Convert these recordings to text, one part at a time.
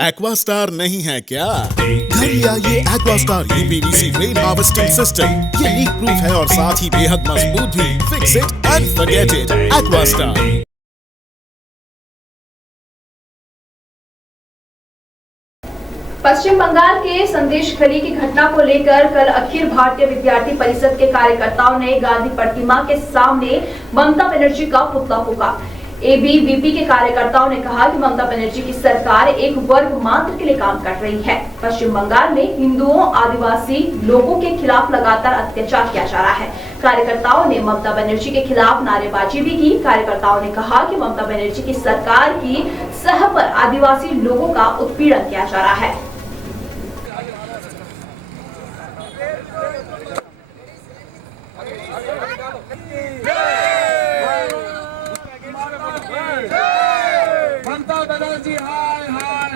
Aquastar नहीं है क्या? घर ले आइए Aquastar UPVC rain harvesting system. ये लीक प्रूफ है और साथ ही बेहद मजबूत भी। Fix it and forget it. Aquastar. Paschim Bangal के संदेशखाली की घटना को लेकर कल अखिल भारतीय विद्यार्थी परिषद के कार्यकर्ताओं ने गांधी प्रतिमा के सामने ममता बनर्जी का पुतला फूंका। एबीवीपी के कार्यकर्ताओं ने कहा कि ममता बनर्जी की सरकार एक वर्ग मात्र के लिए काम कर रही है। पश्चिम बंगाल में हिंदुओं, आदिवासी लोगों के खिलाफ लगातार अत्याचार किया जा रहा है। कार्यकर्ताओं ने ममता बनर्जी के खिलाफ नारेबाजी भी की। कार्यकर्ताओं ने कहा कि ममता बनर्जी की सरकार की सह पर आदिवासी लोगों का उत्पीड़न किया जा रहा है। ममता बनर्जी हाय हाय,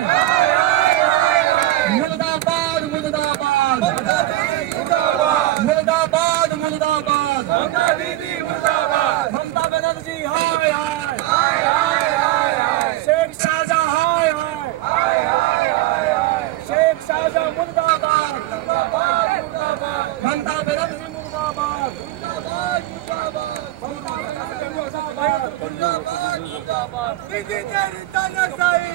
मुर्दाबाद मुर्दाबाद, मुर्दाबाद मुर्दाबाद, ममता बनर्जी हाय हाय, शेख शाहजहां हाय हाय, शेख शाहजहां मुर्दाबाद, ममता बनर्जी मुर्दाबाद, दीदी तेरी तानाशाही,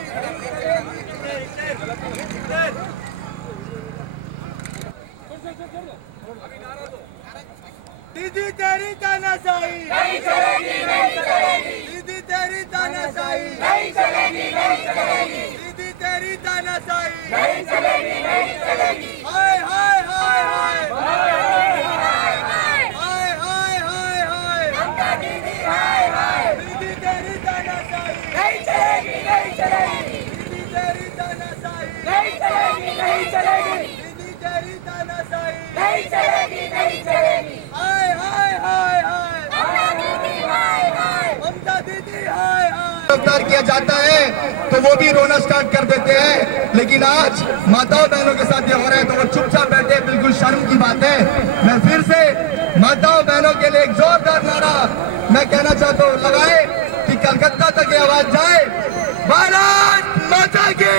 दीदी तेरी तानाशाही नहीं चलेगी, नहीं चलेगी, दीदी तेरी तानाशाही नहीं चलेगी, नहीं चलेगी, दीदी तेरी तानाशाही नहीं चलेगी, नहीं चलेगी। हाय हाय हाय हाय, हाय हाय हाय हाय, ममता दीदी हाय हाय, दीदी तेरी तानाशाही नहीं चलेगी, नहीं चलेगी, दीदी तेरी तानाशाही नहीं चलेगी, नहीं चलेगी, दीदी तेरी तानाशाही नहीं चलेगी, नहीं चलेगी। हाय हाय हाय हाय, ममता दीदी हाय हाय। गिरफ्तार किया जाता है तो वो भी रोना स्टार्ट कर देते हैं, लेकिन आज माताओं बहनों के साथ ये हो रहा है तो वो चुपचाप बैठे, बिल्कुल शर्म की बात है। मैं फिर से माताओं बहनों के लिए एक जोरदार नारा मैं कहना चाहता हूँ, लगाए कि कलकत्ता तक ये आवाज जाए, भारत माता की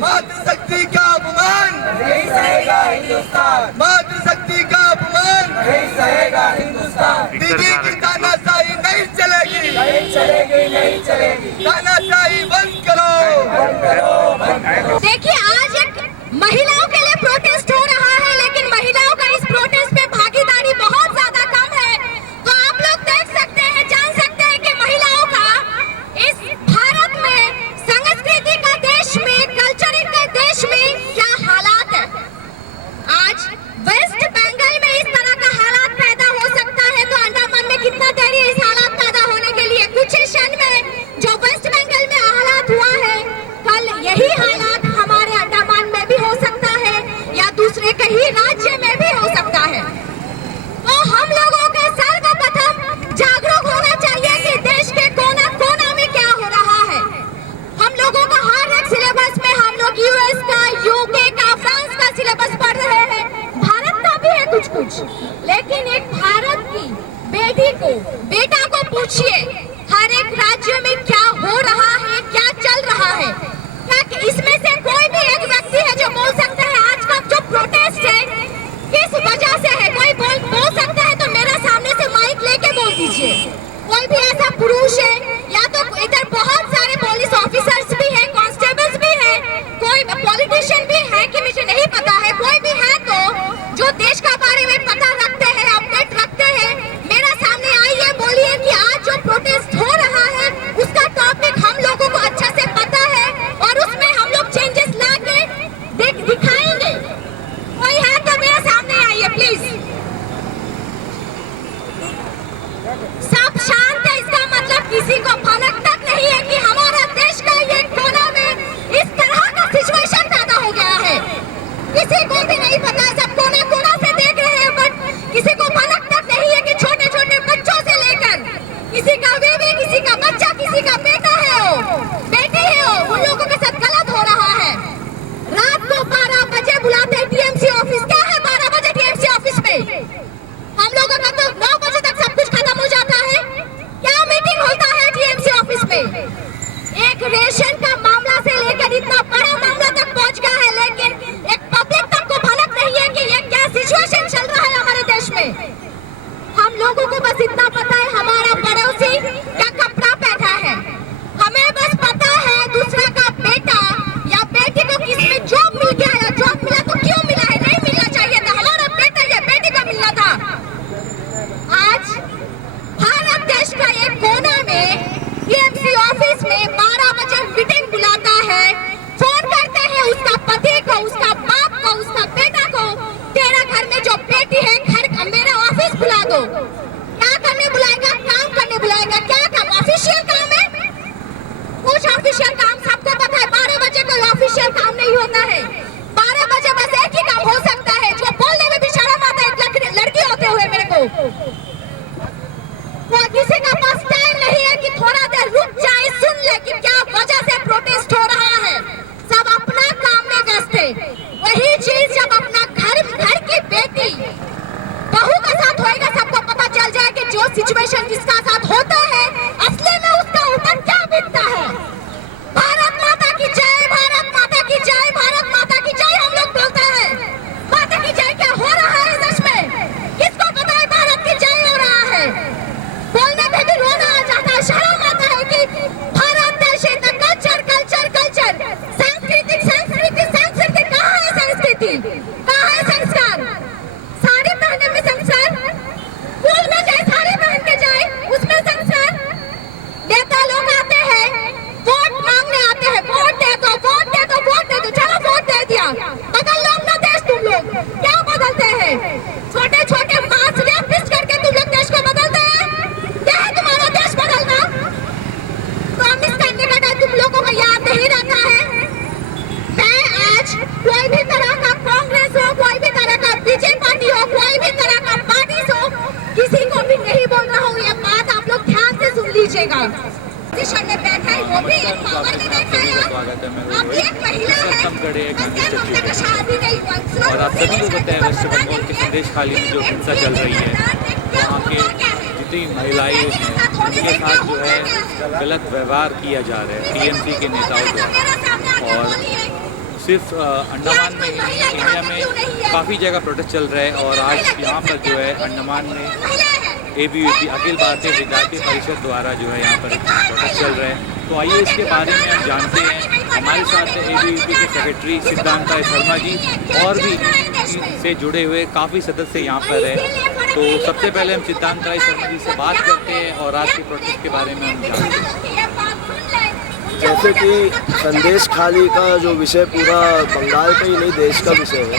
मातृशक्ति का अपमान नहीं सहेगा हिंदुस्तान, मातृशक्ति का अपमान नहीं सहेगा हिंदुस्तान, दीदी की तानाशाही नहीं चलेगी, नहीं चलेगी, नहीं चलेगी, तानाशाही बंद करो, बंद करो, बंद करो। देखिए, आज एक महिलाओं के लिए प्रोटेस्ट हो रहा है, लेकिन महिलाओं का इस प्रोटेस्ट में भागीदारी बहुत ज्यादा कम है। तो आप लोग देख सकते हैं, जान सकते हैं कि महिलाओं का इस भारत में, संस्कृति का देश में, कल्चरिंग के देश में क्या हालात है। आज वेस्ट बंगाल में इस तरह का हालात पैदा हो सकता है तो अंडमान में कितना देरी है इस हालात पैदा होने के लिए। कुछ ही क्षण में जो वेस्ट बंगाल में हालात हुआ है, कल यही हालात हमारे अंडमान में भी हो सकता है या दूसरे कहीं राज्य में भी हो सकता है। तो हम लोगों के सर्वप्रथम जागरूक होना चाहिए कि देश के कोना कोना में क्या हो रहा है। हम लोगों का हर एक सिलेबस में हम लोग यूएस का, यूके का, फ्रांस का सिलेबस पढ़ रहे हैं, भारत का भी है कुछ कुछ, लेकिन एक भारत की बेटी को, बेटा को पूछिए हर एक राज्य में क्या हो रहा है, क्या चल रहा है। क्या इसमें से कोई भी एक व्यक्ति है जो बोल सकता है आज का जो प्रोटेस्ट है किस वजह से है? कोई बोल सकता है तो मेरे सामने से माइक लेके बोल दीजिए। कोई भी ऐसा पुरुष है, या तो इधर बहुत सारे पुलिस ऑफिसर्स भी हैं, कांस्टेबल्स भी हैं, कोई पॉलिटिशियन भी है कि मुझे नहीं पता है, कोई भी है तो जो देश का बारे में पता रखते हैं, अपडेट रखते हैं, मेरा सामने आइए, बोलिए कि आज जो प्रोटेस्ट हो रहा है उसका टॉपिक हम लोगों को अच्छा से पता है और उसमें हम लोग चेंजेस लाके दिखाएंगे। कोई है तो मेरे सामने आइए प्लीज। सब शांत है, इसका मतलब किसी को भनक तक नहीं है कि हमारा देश का ये कोना में इस तरह का सिचुएशन पैदा हो गया है। किसी को भी नहीं पता, सब कोना कोना से देख रहे हैं, बट किसी को भनक तक नहीं है कि छोटे छोटे बच्चों से लेकर किसी का बेबी, किसी का बच्चा, किसी का बेटा है हो, बेटी है हो, उन लोगों के साथ गलत हो रहा है। रात को 12 बजे बुलाते हैं टीएमसी ऑफिस। क्या है 12 बजे टीएमसी ऑफिस में? हम लोगों का तो 9 बजे तक सब कुछ खत्म हो जाता है। क्या मीटिंग होता है टीएमसी ऑफिस में? एक हैं, छोटे छोटे मास रेपिस्ट करके तुम लोग देश को बदलते हैं। क्या है तुम्हारा देश बदलना? प्रॉमिस करने का टाइम तुम लोगों को याद नहीं रहता है। मैं आज कोई भी तरह का कांग्रेस हो, कोई भी तरह का बीजेपी पार्टी हो, कोई भी तरह का पार्टी हो, किसी को भी नहीं बोल रहा हूँ। ये बात आप लोग ध्यान से सुन लीजिएगा। पोजीशन में बैठा है वो भी एक पावर में बैठा है। आप भी एक महिला है, शादी नहीं हुआ। और आप सभी को पता है वेस्ट बंगाल के संदेश खाली में जो हिंसा चल रही है, वहाँ के जितनी महिलाएं हैं उनके साथ जो है गलत व्यवहार किया जा रहा है टीएमसी के नेताओं द्वारा। और सिर्फ अंडमान में इंडिया में काफ़ी जगह प्रोटेस्ट चल रहा है और आज यहाँ पर जो है अंडमान में ABVP अखिल भारतीय विद्यार्थी परिषद द्वारा जो है यहाँ पर प्रोटेस्ट चल रहा है। तो आइए इसके बारे में हम जानते हैं। हमारे साथ ABVP के सेक्रेटरी सिद्धांत राय शर्मा जी और भी से जुड़े हुए काफ़ी सदस्य यहाँ पर हैं। तो सबसे पहले हम सिद्धांत राय शर्मा जी से बात करते हैं और आज के प्रोटेस्ट के बारे में हम जानते हैं। जैसे कि संदेश खाली का जो विषय पूरा बंगाल का ही नहीं देश का विषय है।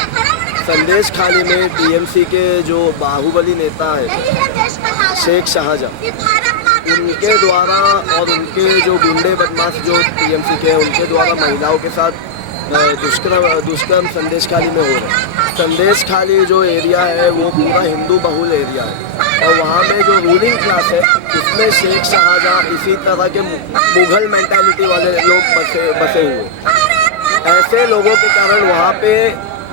संदेश खाली में टीएमसी के जो बाहुबली नेता है शेख शाहजहां, उनके द्वारा और उनके जो गुंडे बदमाश जो टीएमसी के हैं उनके द्वारा महिलाओं के साथ दुष्कर्म संदेश खाली में हो रहा है। संदेश खाली जो एरिया है वो पूरा हिंदू बहुल एरिया है और वहाँ में जो रूलिंग क्लास है उसमें शेख शाहजहां इसी तरह के मुगल मेंटालिटी वाले लोग बसे हुए। ऐसे लोगों के कारण वहाँ पे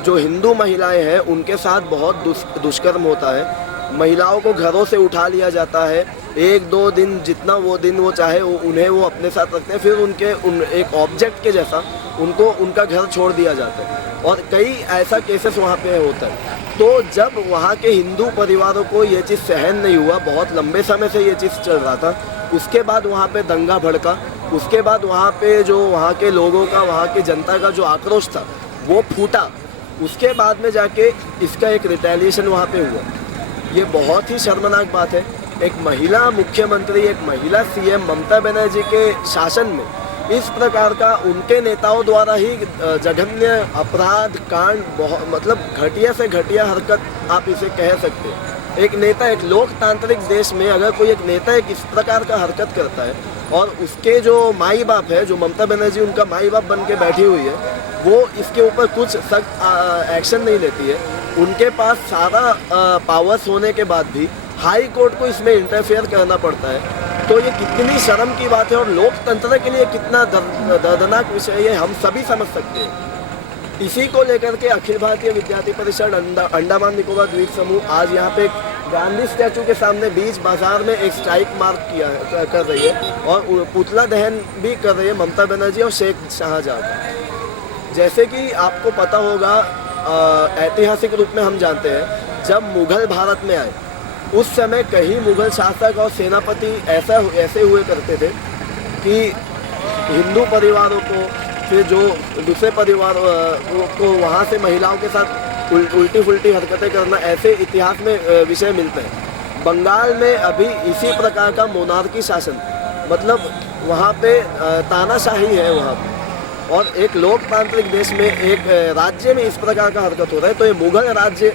जो हिंदू महिलाएं हैं उनके साथ बहुत दुष्कर्म होता है। महिलाओं को घरों से उठा लिया जाता है। 1-2 दिन जितना वो दिन वो चाहे उन्हें वो अपने साथ रखते हैं, फिर एक ऑब्जेक्ट के जैसा उनको उनका घर छोड़ दिया जाता है और कई ऐसा केसेस वहाँ पे होता है। तो जब वहाँ के हिंदू परिवारों को ये चीज़ सहन नहीं हुआ, बहुत लंबे समय से ये चीज़ चल रहा था, उसके बाद वहाँ पे दंगा भड़का। उसके बाद वहाँ पे जो वहाँ के लोगों का, वहाँ की जनता का जो आक्रोश था वो फूटा। उसके बाद में जाके इसका एक रिटेलिएशन वहाँ पे हुआ। ये बहुत ही शर्मनाक बात है। एक महिला मुख्यमंत्री, एक महिला सीएम ममता बनर्जी के शासन में इस प्रकार का उनके नेताओं द्वारा ही जघन्य अपराध कांड, बहुत मतलब घटिया से घटिया हरकत आप इसे कह सकते हैं। एक नेता, एक लोकतांत्रिक देश में अगर कोई एक नेता एक इस प्रकार का हरकत करता है और उसके जो माई बाप है, जो ममता बनर्जी उनका माई बाप बन के बैठी हुई है, वो इसके ऊपर कुछ सख्त एक्शन नहीं लेती है। उनके पास सारा पावर्स होने के बाद भी हाई कोर्ट को इसमें इंटरफेयर करना पड़ता है। तो ये कितनी शर्म की बात है और लोकतंत्र के लिए कितना दर्दनाक विषय है, हम सभी समझ सकते हैं। इसी को लेकर के अखिल भारतीय विद्यार्थी परिषद अंडमान निकोबार द्वीप समूह आज यहाँ पे गांधी स्टैचू के सामने बीच बाजार में एक स्ट्राइक मार्क कर रही है और पुतला दहन भी कर रही है ममता बनर्जी और शेख शाहजहां। जैसे कि आपको पता होगा, ऐतिहासिक रूप में हम जानते हैं जब मुगल भारत में आए उस समय कई मुगल शासक और सेनापति ऐसे हुए करते थे कि हिंदू परिवारों को, फिर जो दूसरे परिवार को वहाँ से महिलाओं के साथ उल्टी फुल्टी हरकतें करना, ऐसे इतिहास में विषय मिलते हैं। बंगाल में अभी इसी प्रकार का मोनार्की शासन, मतलब वहाँ पे तानाशाही है वहाँ पे, और एक लोकतांत्रिक देश में एक राज्य में इस प्रकार का हरकत हो रहा है तो ये मुगल राज्य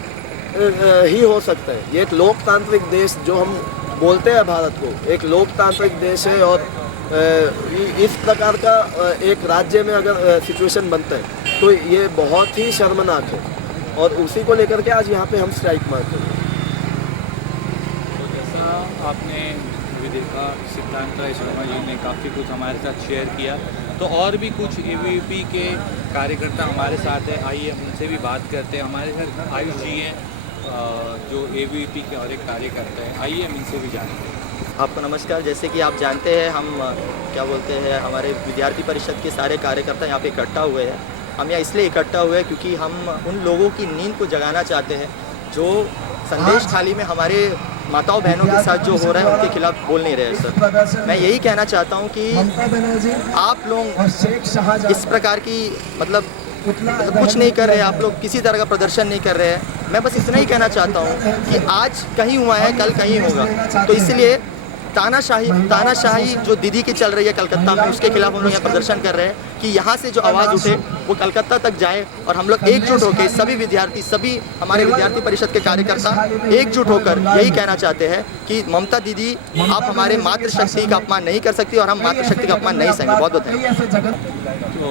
ही हो सकता है। ये एक लोकतांत्रिक देश जो हम बोलते हैं भारत को, एक लोकतांत्रिक देश है और इस प्रकार का एक राज्य में अगर सिचुएशन बनता है तो ये बहुत ही शर्मनाक है और उसी को लेकर के आज यहाँ पे हम स्ट्राइक मारते हैं। तो जैसा आपने भी देखा, सिद्धांत राय शर्मा जी ने काफ़ी कुछ हमारे साथ शेयर किया, तो और भी कुछ ABVP के कार्यकर्ता हमारे साथ हैं। आइए हम उनसे भी बात करते हैं। हमारे साथ आयुष जी हैं जो ABVP के और एक कार्यकर्ता हैं। आइए हम इनसे भी जानते हैं। आपको नमस्कार। जैसे कि आप जानते हैं, हम क्या बोलते हैं, हमारे विद्यार्थी परिषद के सारे कार्यकर्ता यहाँ पे इकट्ठा हुए हैं। हम यहाँ इसलिए इकट्ठा हुए हैं क्योंकि हम उन लोगों की नींद को जगाना चाहते हैं जो संदेश खाली में हमारे माताओं बहनों के साथ जो हो रहा है उनके खिलाफ बोल नहीं रहे। सर, मैं यही कहना चाहता हूँ कि आप लोग इस प्रकार की मतलब कुछ नहीं कर रहे, आप लोग किसी तरह का प्रदर्शन नहीं कर रहे हैं। मैं बस इतना ही कहना चाहता हूँ कि आज कहीं हुआ है, कल कहीं होगा। तो इसलिए तानाशाही जो दीदी की चल रही है कलकत्ता में, उसके खिलाफ हम लोग यहाँ प्रदर्शन कर रहे हैं कि यहाँ से जो आवाज़ उठे वो कलकत्ता तक जाए और हम लोग एकजुट होकर सभी विद्यार्थी, सभी हमारे विद्यार्थी परिषद के कार्यकर्ता एकजुट होकर यही कहना चाहते हैं कि ममता दीदी, आप हमारे मातृशक्ति का अपमान नहीं कर सकती और हम मातृशक्ति का अपमान नहीं सहेंगे। बहुत बहुत तो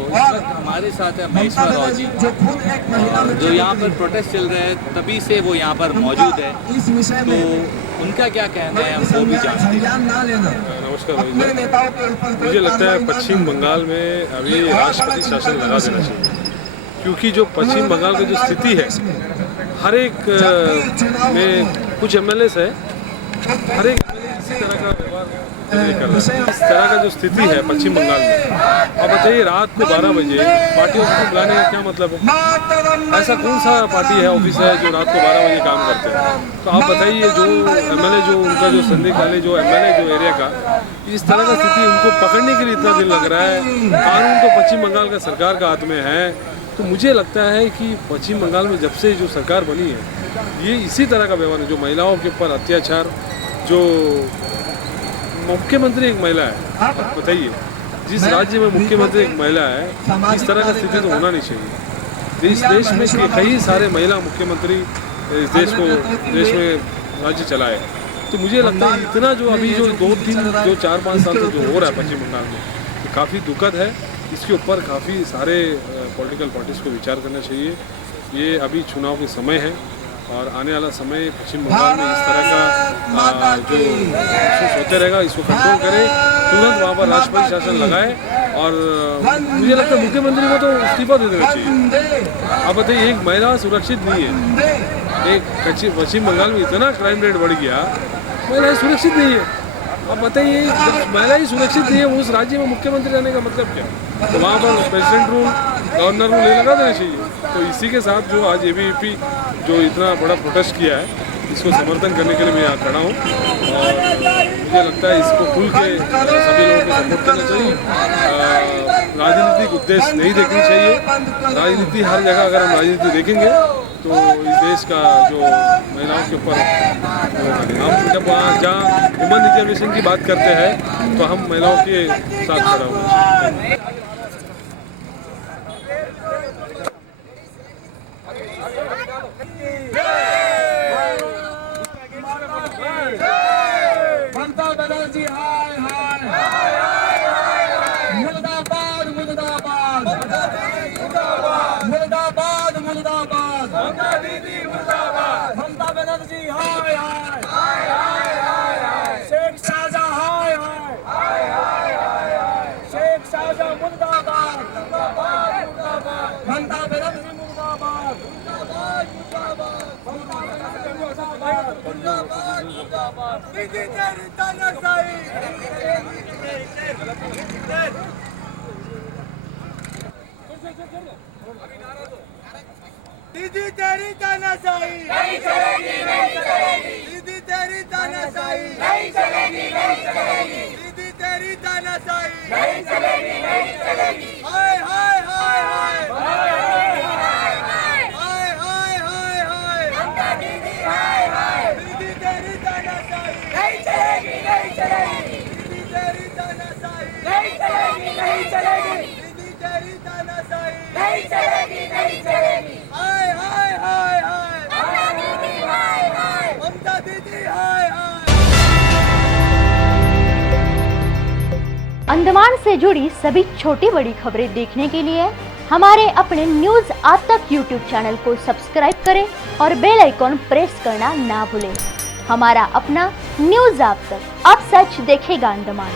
हमारे साथ है महिषा राव जी, जो यहाँ पर प्रोटेस्ट चल रहे हैं तभी से वो यहाँ पर मौजूद है, तो उनका क्या कहना है हम वो भी जानते हैं। नमस्कार भाई, मुझे लगता है पश्चिम बंगाल में अभी राष्ट्रपति शासन लगा देना चाहिए, क्योंकि जो पश्चिम बंगाल की जो स्थिति है, हर एक में कुछ एमएलए है, हर एक इसी तरह का व्यवहार कर रहा है। इस तरह का जो स्थिति है पश्चिम बंगाल में, अब बताइए रात को 12 बजे पार्टी ऑफिस को बुलाने का क्या मतलब है? ऐसा कौन सा पार्टी है, ऑफिस है जो रात को 12 बजे काम करते हैं? तो आप बताइए, जो एमएलए, जो उनका जो संदेश वाले जो एमएलए जो एरिया का, इस तरह का स्थिति उनको पकड़ने के लिए इतना दिन लग रहा है। कानून तो पश्चिम बंगाल का सरकार का हाथ में है। तो मुझे लगता है कि पश्चिम बंगाल में जब से जो सरकार बनी है, ये इसी तरह का व्यवहार है, जो महिलाओं के ऊपर अत्याचार, जो मुख्यमंत्री एक महिला है, बताइए जिस राज्य में मुख्यमंत्री एक महिला है, इस तरह का स्थिति तो होना नहीं चाहिए। इस देश में कई सारे महिला मुख्यमंत्री इस देश में राज्य चलाए, तो मुझे लगता है इतना जो अभी जो 4-5 साल से जो हो रहा है पश्चिम बंगाल में, तो काफ़ी दुखद है। इसके ऊपर काफ़ी सारे पॉलिटिकल पार्टीज़ को विचार करना चाहिए। ये अभी चुनाव के समय है और आने वाला समय पश्चिम बंगाल में इस तरह का जो महसूस होते रहेगा, इसको कंट्रोल करें, तुरंत वहाँ पर राष्ट्रपति शासन लगाए और मुझे लगता है मुख्यमंत्री को तो इस्तीफा दे देना चाहिए। अब बताइए, एक महिला सुरक्षित नहीं है, एक पश्चिम बंगाल में इतना क्राइम रेट बढ़ गया, महिलाएं सुरक्षित नहीं है। अब बताइए, जब महिला ही सुरक्षित नहीं है, उस राज्य में मुख्यमंत्री रहने का मतलब क्या? तो वहाँ पर प्रेसिडेंट रूल, गवर्नर रूल लगा देना चाहिए। तो इसी के साथ जो आज ABVP जो इतना बड़ा प्रोटेस्ट किया है, इसको समर्थन करने के लिए मैं यहाँ खड़ा हूँ और मुझे लगता है इसको खुल के सभी लोगों को सपोर्ट करना चाहिए। राजनीतिक उद्देश्य नहीं देखनी चाहिए। राजनीति हर जगह, अगर हम राजनीति देखेंगे तो इस देश का जो महिलाओं के ऊपर, हम जब वहाँ जहाँ वुमेन रिजर्वेशन की बात करते हैं तो हम महिलाओं के साथ खड़ा होना चाहिए। ममता बनर्जी हाय हाय, मुर्दाबाद मुर्दाबाद, मुर्दाबाद मुर्दाबाद, ममता दीदी मुर्दाबाद, ममता बनर्जी हाय हाय, शेख शाहजहां हाय हाय, शेख शाहजहां मुर्दाबाद, ममता बनर्जी मुर्दाबाद, दीदी तेरी तानाशाही, दीदी तेरी तानाशाही नहीं चलेगी, नहीं चलेगी, दीदी तेरी तानाशाही नहीं चलेगी, नहीं चलेगी, दीदी तेरी तानाशाही नहीं चलेगी, नहीं चलेगी। हाय हाय हाय हाय, हाय हाय हाय हाय, ममता दीदी हाय हाय, दीदी तेरी तानाशाही नहीं चलेगी, नहीं चलेगी, दीदी तेरी तानाशाही नहीं चलेगी, नहीं चलेगी, दीदी तेरी तानाशाही नहीं चलेगी, नहीं चलेगी। हाय हाय हाय हाय, ममता दीदी हाय हाय, ममता दीदी हाय हाय। अंडमान से जुड़ी सभी छोटी बड़ी खबरें देखने के लिए हमारे अपने न्यूज आज तक यूट्यूब चैनल को सब्सक्राइब करें और बेल आइकॉन प्रेस करना ना भूलें। हमारा अपना न्यूज आज तक, अब सच देखेगा अंडमान।